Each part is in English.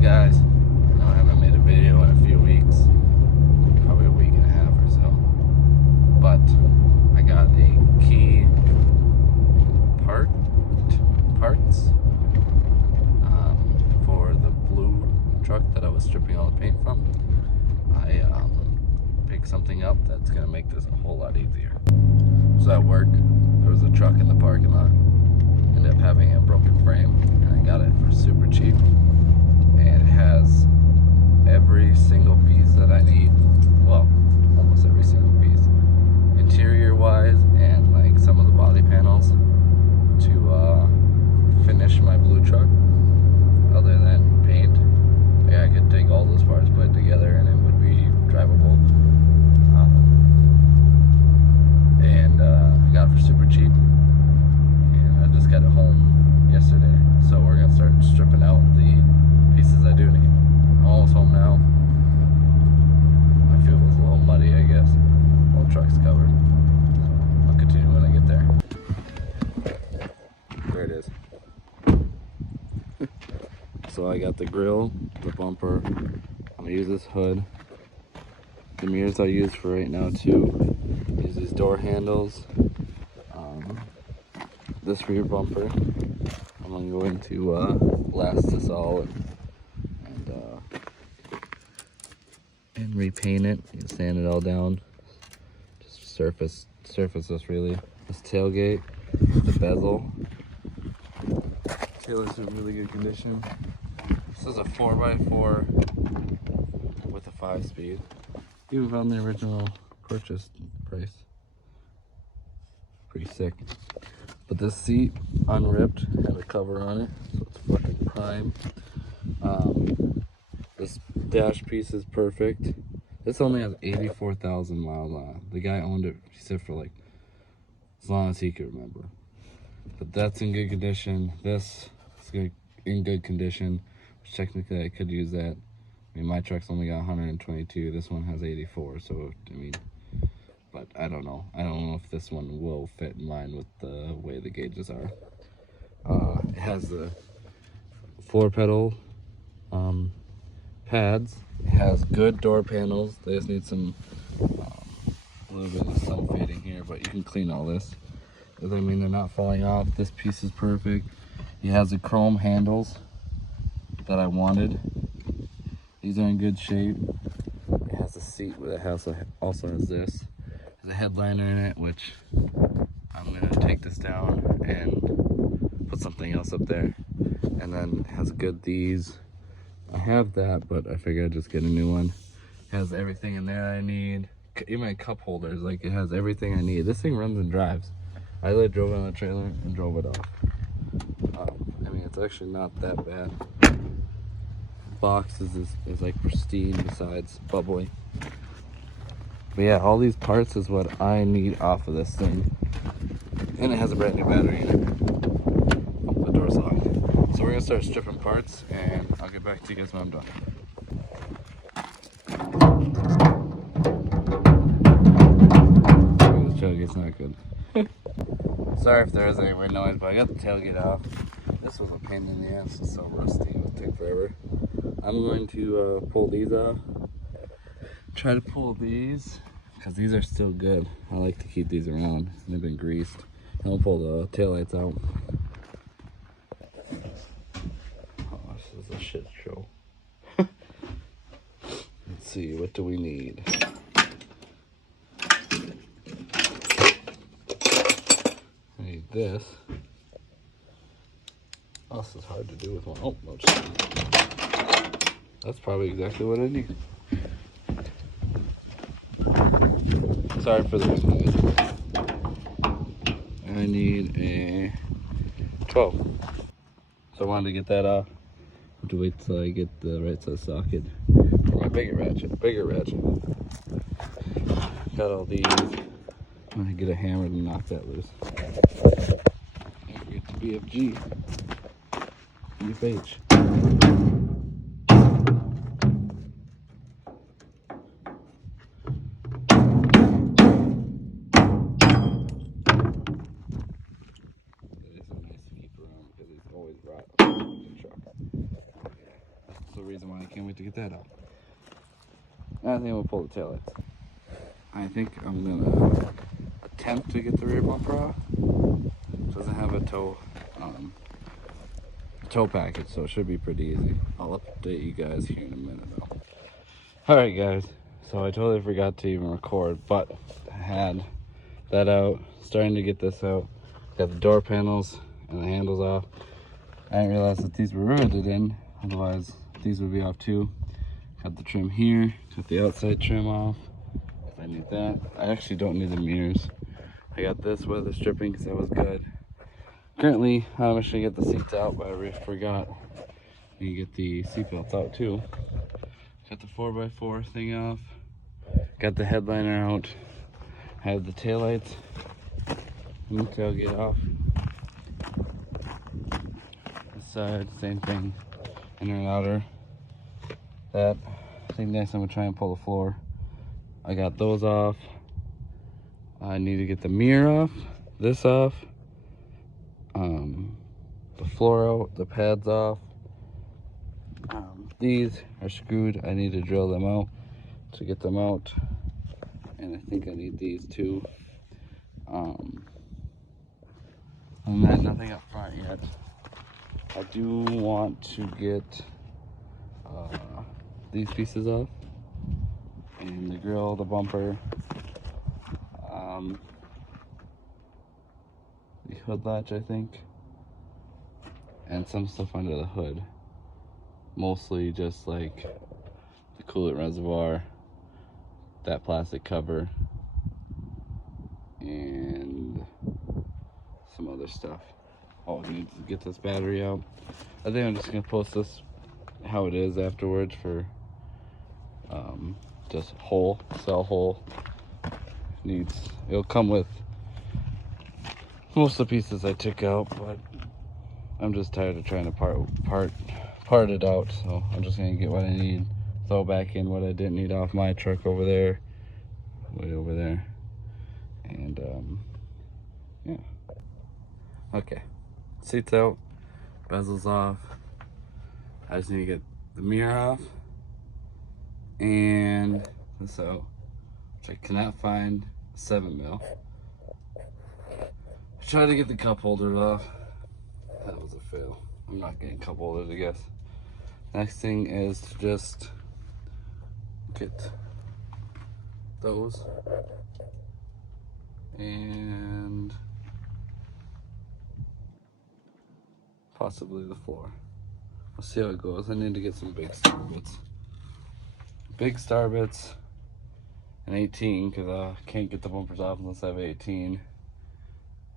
Guys, I haven't made a video in a few weeks, probably a week and a half or so, but I got a key parts for the blue truck that I was stripping all the paint from. I picked something up that's going to make this a whole lot easier. So at work, there was a truck in the parking lot, ended up having a broken frame, and I got it for super cheap. And it has every single piece that I need, well, almost every single piece, interior wise, and like some of the body panels to finish my blue truck. Other than paint, yeah, I could take all those parts, put it together, and it would be drivable. I got it for super cheap, and I just got it home yesterday, so we're gonna start stripping out the pieces I do need. I'm almost home now. My field was a little muddy, I guess. All the truck's covered. So I'll continue when I get there. There it is. So I got the grill, the bumper. I'm gonna use this hood. The mirrors I use for right now too. Use these door handles. This rear bumper. I'm going to blast this all and repaint it. You can sand it all down. Just surface this really. This tailgate, the bezel. Tailgate's in really good condition. This is a 4x4 with a 5-speed. Even on the original purchase price. Pretty sick. But this seat, unripped, has a cover on it, so it's fucking prime. This dash piece is perfect. This only has 84,000 miles on it. The guy owned it, he said, for like as long as he could remember. But that's in good condition. This is in good condition, which technically I could use that. I mean, my truck's only got 122. This one has 84. So I mean, but I don't know. I don't know if this one will fit in line with the way the gauges are. It has the 4-pedal pads. It has good door panels. They just need some a little bit of sun fading here, but you can clean all this. I mean, they're not falling off. This piece is perfect. It has the chrome handles that I wanted. These are in good shape. It has a seat that also has this. There's a headliner in it, which I'm gonna take this down and put something else up there. And then it has good these. I have that, but I figured I'd just get a new one. It has everything in there I need. Even my cup holders, like it has everything I need. This thing runs and drives. I literally drove it on the trailer and drove it off. I mean, it's actually not that bad. Box is like pristine besides bubbly. But yeah, all these parts is what I need off of this thing. And it has a brand new battery in it. Oh, the door's locked. So we're gonna start stripping parts and I'll get back to you guys when I'm done. Oh, the tailgate's not good. Sorry if there is any weird noise, but I got the tailgate off. This was a pain in the ass, it's so rusty, it would take forever. I'm going to pull these off. Try to pull these, because these are still good. I like to keep these around. They've been greased. And I'll pull the taillights out. Oh, this is a shit show. Let's see, what do we need? I need this. Oh, this is hard to do with one. Oh, no, just that's probably exactly what I need. Sorry for the noise. I need a 12. So I wanted to get that off. I have to wait till I get the right size socket for my bigger ratchet. Got all these. I'm gonna get a hammer to knock that loose. Don't forget the BFG. BFH. also a reason why I can't wait to get that out. And I think we'll pull the taillights. I think I'm gonna attempt to get the rear bumper off. It doesn't have a tow package, so it should be pretty easy. I'll update you guys here in a minute though. Alright guys, so I totally forgot to even record, but I had that out, starting to get this out. Got the door panels and the handles off. I didn't realize that these were riveted in, otherwise these would be off too. Got the trim here, got the outside trim off if I need that. I actually don't need the mirrors. I got this weather stripping because that was good. Currently, I'm actually get the seats out, but I forgot. You get the seat belts out too. Got the 4x4 thing off. Got the headliner out. I have the taillights and the tailgate off. This side, same thing. Inner and outer. That. I think next I'm gonna try and pull the floor. I got those off. I need to get the mirror off. This off. The floor out. The pads off. These are screwed. I need to drill them out to get them out. And I think I need these too. Other than that, nothing up front yet. I do want to get these pieces off. And the grill, the bumper, the hood latch, I think. And some stuff under the hood. Mostly just like the coolant reservoir, that plastic cover, and some other stuff. Oh, I need to get this battery out. I think I'm just gonna post this how it is afterwards for just whole, cell whole. It'll come with most of the pieces I took out, but I'm just tired of trying to part it out, so I'm just gonna get what I need, throw back in what I didn't need off my truck over there, way over there, and yeah. Okay, seats out, bezels off. I just need to get the mirror off and this out, which I cannot find 7mm. I tried to get the cup holder off. That was a fail. I'm not getting cup holders, I guess. Next thing is to just get those and possibly the floor. We'll see how it goes. I need to get some big star bits. Big star bits, an 18, because I can't get the bumpers off unless I have 18,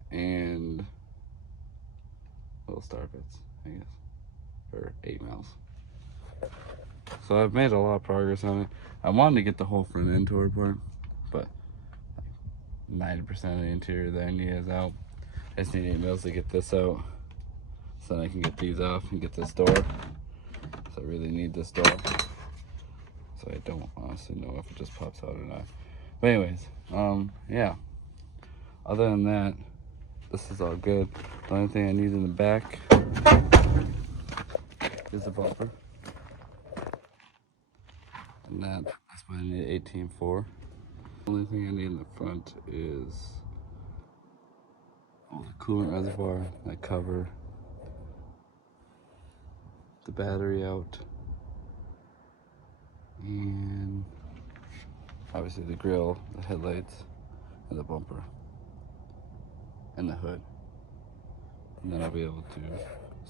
and little star bits, I guess, or 8mm. So I've made a lot of progress on it. I wanted to get the whole front end toward part, but 90% of the interior that I need is out. I just need 8mm to get this out, so then I can get these off and get this door. So I really need this door. So I don't honestly know if it just pops out or not. But anyways, yeah. Other than that, this is all good. The only thing I need in the back is the bumper. And that's what I need 18 for. The only thing I need in the front is the coolant reservoir, that cover, the battery out, and obviously the grill, the headlights, and the bumper, and the hood. And then I'll be able to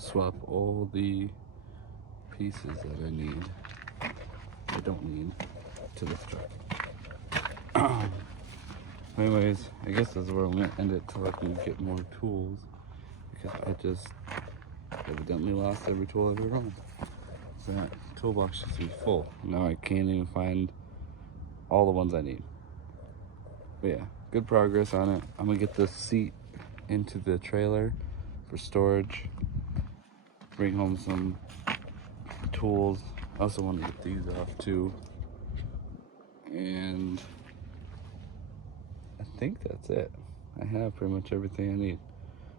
swap all the pieces that I don't need to this truck. Anyways, I guess that's where I'm gonna end it till I can get more tools, because I just evidently lost every tool I've ever owned. So that toolbox used to be full. Now I can't even find all the ones I need. But yeah, good progress on it. I'm gonna get this seat into the trailer for storage. Bring home some tools. I also want to get these off too. And I think that's it. I have pretty much everything I need.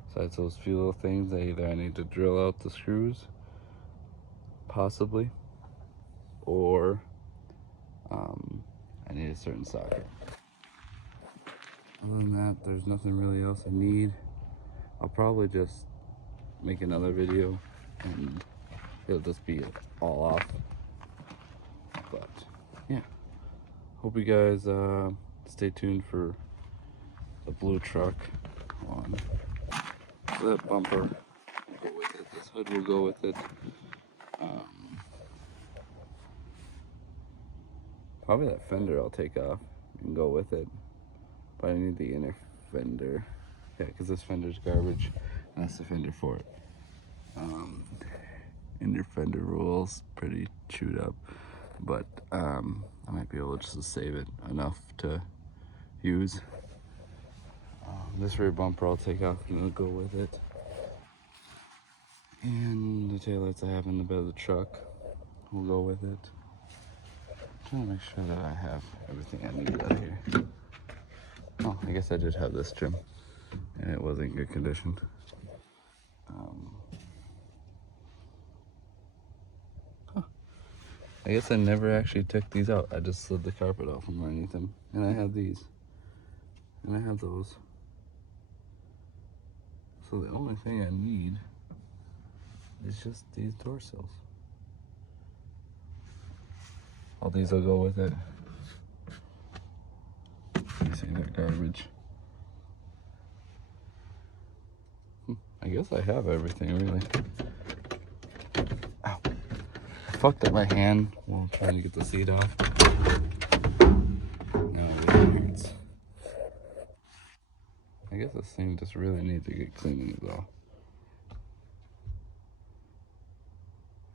Besides those few little things that either I need to drill out the screws, possibly, or I need a certain socket. Other than that, there's nothing really else I need. I'll probably just make another video and it'll just be all off. But yeah, hope you guys stay tuned for the blue truck on that bumper. Go with it. This hood will go with it. Probably that fender I'll take off and go with it. But I need the inner fender. Yeah, because this fender's garbage. And that's the fender for it. Inner fender rules pretty chewed up, but I might be able just to save it enough to use. This rear bumper I'll take off and it'll go with it. And the taillights I have in the bed of the truck will go with it. I'm trying to make sure that I have everything I need out here. Oh, I guess I did have this trim, and it was in good condition. I guess I never actually took these out. I just slid the carpet off from underneath them. And I have these. And I have those. So the only thing I need is just these door sills. All these will go with it. You see that garbage? I guess I have everything, really. Ow. I fucked up my hand while trying to get the seat off. Now it really hurts. I guess this thing just really needs to get cleaning as well.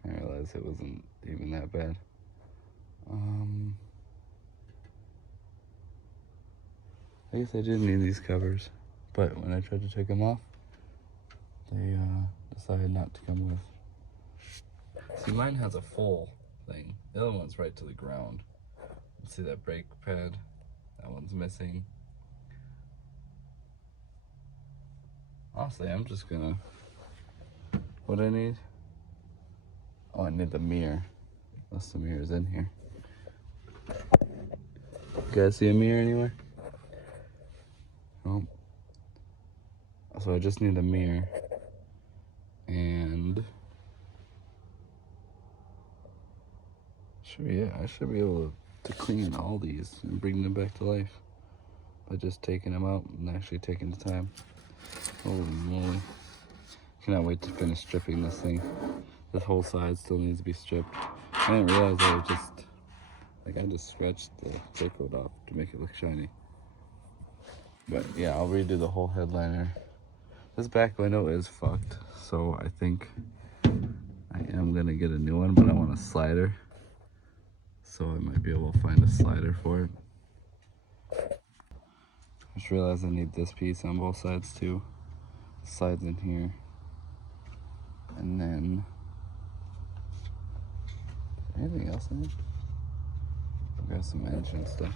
I realized it wasn't even that bad. I guess I did need these covers, but when I tried to take them off, they decided not to come with. See, mine has a full thing. The other one's right to the ground. See that brake pad? That one's missing. Honestly, I'm just gonna... What I need? Oh, I need the mirror. Unless the mirror's in here. You guys see a mirror anywhere? Nope. So I just need a mirror. And... I should be able to clean all these and bring them back to life by just taking them out and actually taking the time. Holy moly. Cannot wait to finish stripping this thing. This whole side still needs to be stripped. I didn't realize that it just, I just scratched the clear coat off to make it look shiny. But yeah, I'll redo the whole headliner. This back window is fucked, so I think I am gonna get a new one, but I want a slider. So I might be able to find a slider for it. I just realized I need this piece on both sides too. Slides in here. And then, anything else in it? I've got some engine stuff.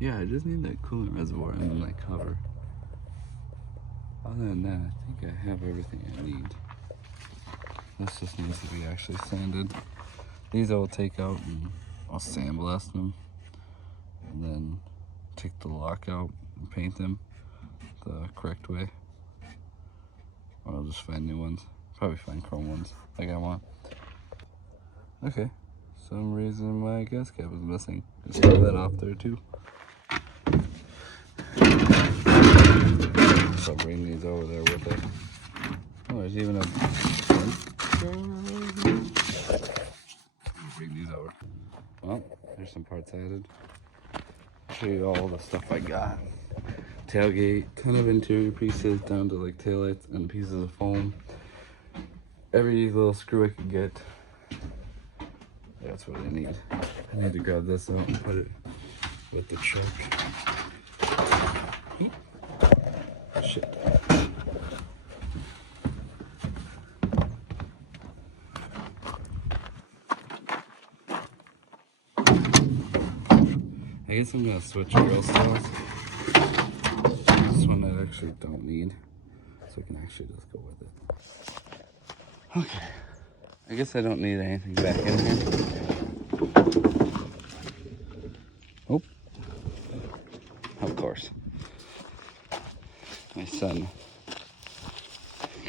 Yeah, I just need that coolant reservoir and then that cover. Other than that, I think I have everything I need. This just needs to be actually sanded. These I will take out and I'll sandblast them. And then take the lock out and paint them the correct way. Or I'll just find new ones. Probably find chrome ones like I want. Okay, some reason my gas cap is missing. Just throw that off there too. So I'll bring these over there with it. Oh, there's even a... Bring these over. Well, there's some parts added. I'll show you all the stuff I got. Tailgate, ton of interior pieces down to like taillights and pieces of foam. Every little screw I could get. That's what I need. I need to grab this out and put it with the truck. Shit. I guess I'm gonna switch grill styles. This one I actually don't need, so I can actually just go with it. Okay, I guess I don't need anything back in here. Oh, of course. My son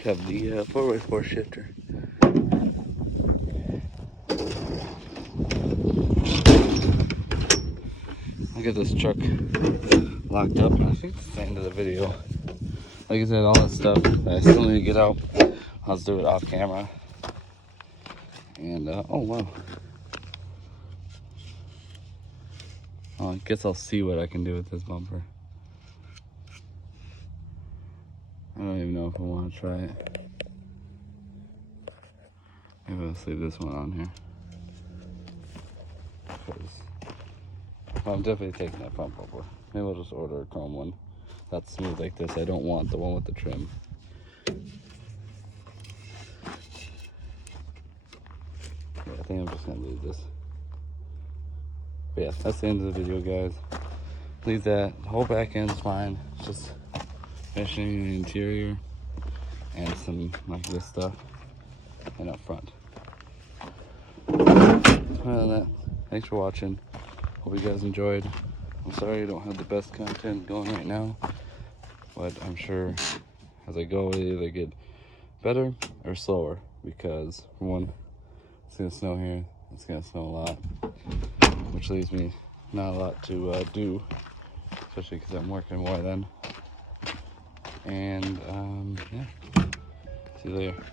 have the 4x4 shifter. I'll get this truck locked up, and I think that's the end of the video. Like I said, all that stuff that I still need to get out, I'll just do it off camera. And, oh wow. Oh, I guess I'll see what I can do with this bumper. I don't even know if I want to try it. Maybe I'll leave this one on here. Because I'm definitely taking that front bumper. Maybe I'll just order a chrome one that's smooth like this. I don't want the one with the trim. Yeah, I think I'm just gonna leave this. But yeah, that's the end of the video, guys. Leave that. The whole back end's fine. It's just finishing the interior and some like this stuff and up front. Other than that, thanks for watching. Hope you guys enjoyed. I'm sorry I don't have the best content going right now, but I'm sure as I go, it'll either get better or slower, because for one, it's gonna snow here. It's gonna snow a lot, which leaves me not a lot to do, especially because I'm working more then. And yeah, see you later.